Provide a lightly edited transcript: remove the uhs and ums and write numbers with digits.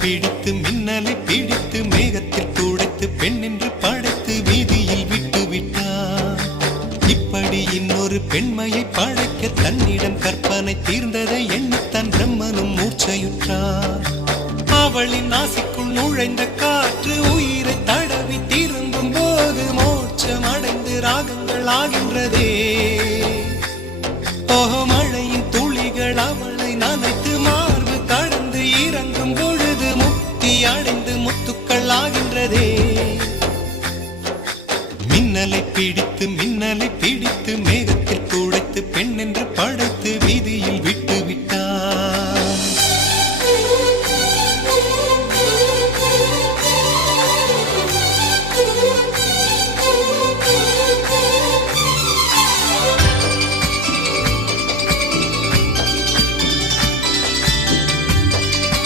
பிடித்து மின்னலை பிடித்து மேகத்தில் துடைத்து பெண் என்று படைத்து வீதியில் விட்டு விட்டார். இப்படி இன்னொரு பெண்மையை படைக்க தன்னிடம் கற்பனை தீர்ந்ததை எண்ணித்தான் பிரம்மனும் மூர்ச்சையுற்றார். அவளின் ஆசைக்குள் நுழைந்த காற்று உயிரை தடவி திரும்பும் போது மோட்சம் அடைந்து ராகங்கள் ஆகின்றதே. ஓஹோ, மழையின் துளிகள் அவளை நனைத்து மார்பு கடந்து இறங்கும் பொழுது முக்தி அடைந்து முத்துக்கள் ஆகின்றதே. மின்னலை பிடித்து மின்னலை பிடித்து